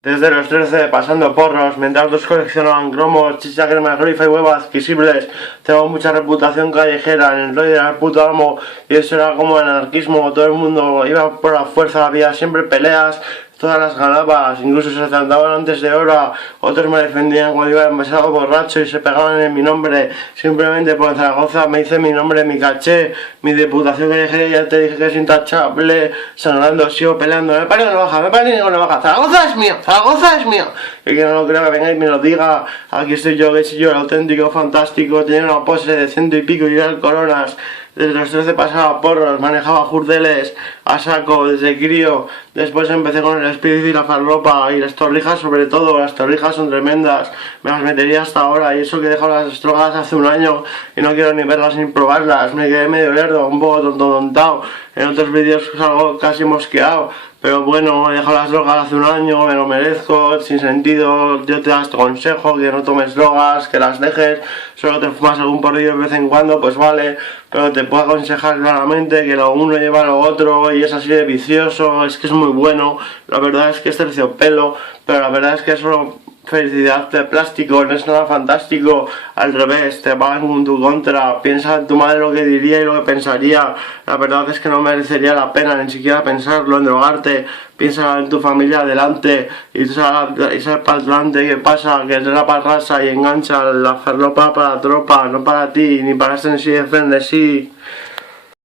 Desde los 13 pasando porros, mientras otros coleccionaban cromos, chicha, crema, grifa y huevos adquisibles. Tengo mucha reputación callejera en el rollo del puto amo y eso era como el anarquismo, todo el mundo iba por la fuerza, había siempre peleas, todas las ganabas, incluso se trataban antes de hora, otros me defendían cuando iba demasiado borracho y se pegaban en mi nombre, simplemente por Zaragoza me hice mi nombre, mi caché, mi diputación callejera, ya te dije que es intachable, sangrando, sigo peleando, me pare que no baja, me pare que no baja, Zaragoza es mío, Zaragoza es mío, y que no lo crea que venga y me lo diga, aquí estoy yo, que soy yo, el auténtico, fantástico, tenía una pose de ciento y pico y eran coronas. Desde los 13 pasaba porros, manejaba jurdeles a saco desde crío. Después empecé con el espíritu y la farlopa y las torrijas, sobre todo. Las torrijas son tremendas. Me las metería hasta ahora. Y eso que he dejado las drogas hace un año y no quiero ni verlas ni probarlas. Me quedé medio lerdo, un poco tontado. En otros vídeos salgo casi mosqueado. Pero bueno, he dejado las drogas hace un año, me lo merezco, sin sentido. Yo te aconsejo que no tomes drogas, que las dejes, solo te fumas algún porrillo de vez en cuando, pues vale, pero te puedo aconsejar claramente que lo uno lleva a lo otro y es así de vicioso, es que es muy bueno, la verdad es que es terciopelo, pero la verdad es que es solo felicidad de plástico, no es nada fantástico, al revés, te va en tu contra, piensa en tu madre lo que diría y lo que pensaría, la verdad es que no merecería la pena ni siquiera pensarlo en drogarte, piensa en tu familia adelante y sal para adelante, ¿qué pasa? Que es la parrasa y engancha la farlopa para la tropa, no para ti, ni para este en sí de frente, sí.